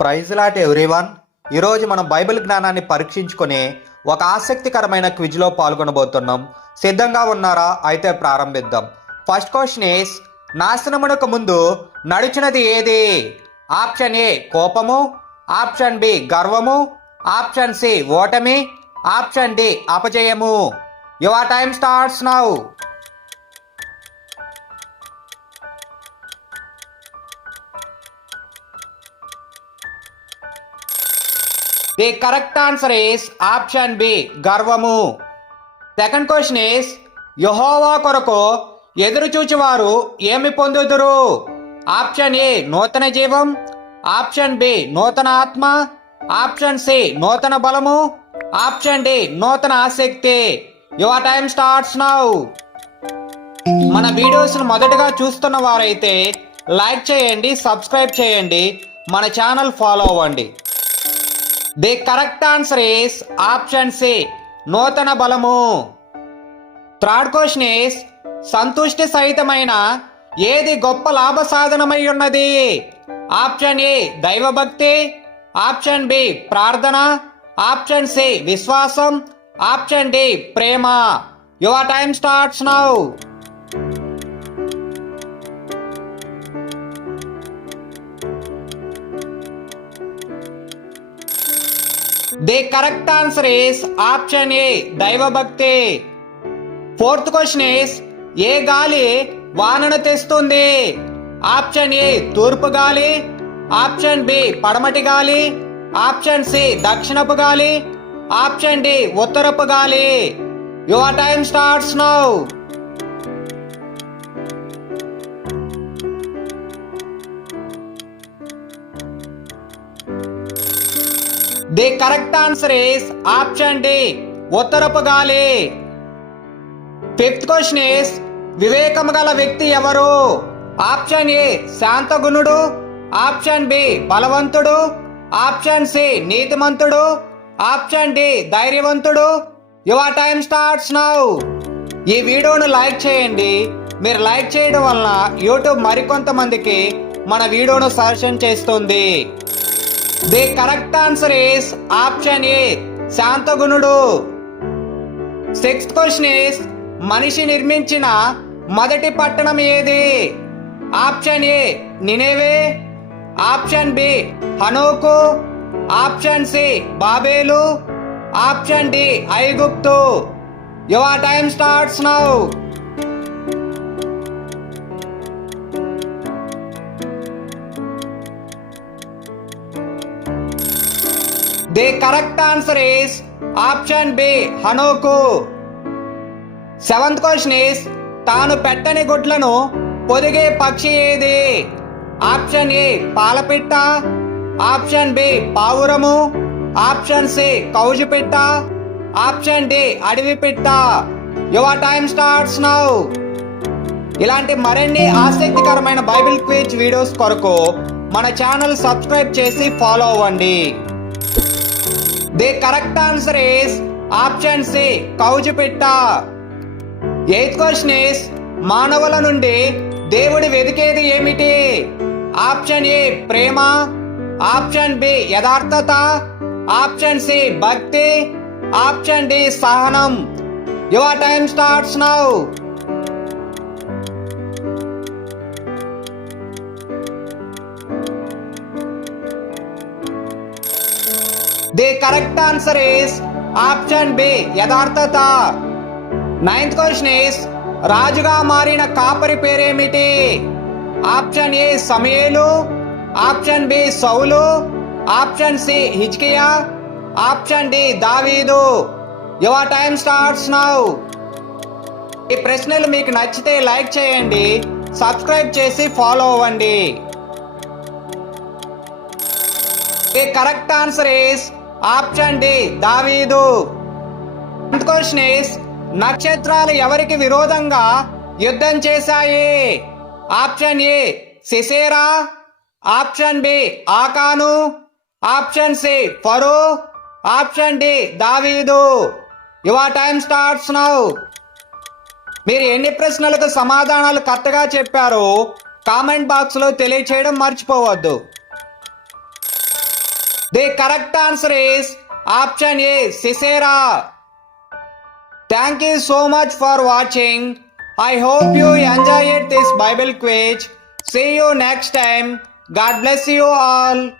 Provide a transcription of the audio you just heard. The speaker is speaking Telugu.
Praise lot everyone. ఈరోజు మనం బైబిల్ జ్ఞానాన్ని పరీక్షించుకునే ఒక ఆసక్తికరమైన క్విజ్లో పాల్గొనబోతున్నాం. సిద్ధంగా ఉన్నారా? అయితే ప్రారంభిద్దాం. ఫస్ట్ క్వశ్చన్ ఈస్, నాశనమునకు ముందు నడిచినది ఏది? ఆప్షన్ ఏ కోపము, ఆప్షన్ బి గర్వము, ఆప్షన్ సి ఓటమి, ఆప్షన్ డి అపజయము. Your time starts now. The correct answer is option B, గర్వము. సెకండ్ క్వశ్చన్ ఈస్, యెహోవా కొరకు ఎదురు చూచువారు ఏమి పొందుదురు? ఆప్షన్ ఏ నూతన జీవం, ఆప్షన్ బి నూతన ఆత్మ, ఆప్షన్ సి నూతన బలము, ఆప్షన్ డి నూతన ఆసక్తి. Your time starts now. మన వీడియోస్ మొదటగా చూస్తున్న వారైతే లైక్ చేయండి, సబ్స్క్రైబ్ చేయండి, మన ఛానల్ ఫాలో అవ్వండి. The correct answer is option C, నూతన బలము. థర్డ్ క్వశ్చన్ ఈస్, సంతుష్టి సహితమైన ఏది గొప్ప లాభ సాధనమై ఉన్నది? ఆప్షన్ ఏ దైవభక్తి, ఆప్షన్ బి ప్రార్థన, ఆప్షన్ సి విశ్వాసం, ఆప్షన్ డి ప్రేమ. Your time starts now. The correct answer is option A దైవభక్తి. ఫోర్త్ క్వశ్చన్ ఈస్, ఏ గాలి వానను తెస్తుంది? ఆప్షన్ ఏ తూర్పు గాలి, ఆప్షన్ బి పడమటి గాలి, ఆప్షన్ సి దక్షిణపు గాలి, ఆప్షన్ డి ఉత్తరపు గాలి. Your time starts now. The correct answer is option D, ఉత్తరపు గాలి. ఫిఫ్త్ క్వశ్చన్ ఈస్, వివేకము గల వ్యక్తి ఎవరు? ఆప్షన్ ఏ శాంతగుణుడు, ఆప్షన్ బి బలవంతుడు, ఆప్షన్ సి నీతిమంతుడు, ఆప్షన్ డి ధైర్యవంతుడు. Your time starts now. ఈ వీడియోను లైక్ చేయండి. మీరు లైక్ చేయడం వలన యూట్యూబ్ మరికొంతమందికి మన వీడియోను సజెషన్ చేస్తుంది. The correct answer is option A శాంతగుణుడు. సిక్స్త్ క్వశ్చన్ ఈస్, మనిషి నిర్మించిన మొదటి పట్టణం ఏది? Option A Nineveh, option B హనోకు, ఆప్షన్ సి బాబేలు, ఆప్షన్ డి ఐగుప్తు. Your time starts now. The correct answer is option B హనోకు. సెవెంత్ క్వశ్చన్ ఈస్, తాను పెట్టని గుడ్లను పొదిగే పక్షి ఏది? ఆప్షన్ ఏ పాలపిట్ట, ఆప్షన్ బి పావురము, ఆప్షన్ సి కౌజుపిట్ట, ఆప్షన్ డి అడవి పిట్ట. Your time starts now. ఇలాంటి మరిన్ని ఆసక్తికరమైన బైబిల్ క్విజ్ వీడియోస్ కొరకు మన ఛానల్ సబ్స్క్రైబ్ చేసి ఫాలో అవ్వండి. The correct answer is option C కౌజుపిట్ట. ఎయిత్ క్వశ్చన్ ఈస్, మానవుల నుండి దేవుడు వెతికేది ఏమిటి? ఆప్షన్ ఏ ప్రేమ, ఆప్షన్ బి యథార్థత, ఆప్షన్ సి భక్తి, ఆప్షన్ డి సహనం. Your time starts now. The correct answer is option B యథార్థత. నైన్త్ క్వశ్చన్ ఈస్, రాజుగా మారిన కాపరి పేరేమిటి? ఆప్షన్ ఏ సమూయేలు, ఆప్షన్ బి సౌలు, ఆప్షన్ సి హిజ్కియా, ఆప్షన్ డి దావీదు. Your time starts now. ఈ ప్రశ్నలు మీకు నచ్చితే లైక్ చేయండి, సబ్స్క్రైబ్ చేసి ఫాలో అవ్వండి. ఈ correct answer is option D దావీదు. టెన్త్ క్వశ్చన్ ఈస్, నక్షత్రాలు ఎవరికి విరోధంగా యుద్ధం చేశాయి? Option A Sisera, option B ఆకాను, option C Pharaoh, option D దావీదు. Your time starts now. మీరు ఎన్ని ప్రశ్నలకు సమాధానాలు కరెక్ట్గా చెప్పారో కామెంట్ బాక్స్లో తెలియచేయడం మర్చిపోవద్దు. The correct answer is option A, Sisera. Thank you so much for watching. I hope you enjoyed this Bible quiz. See you next time. God bless you all.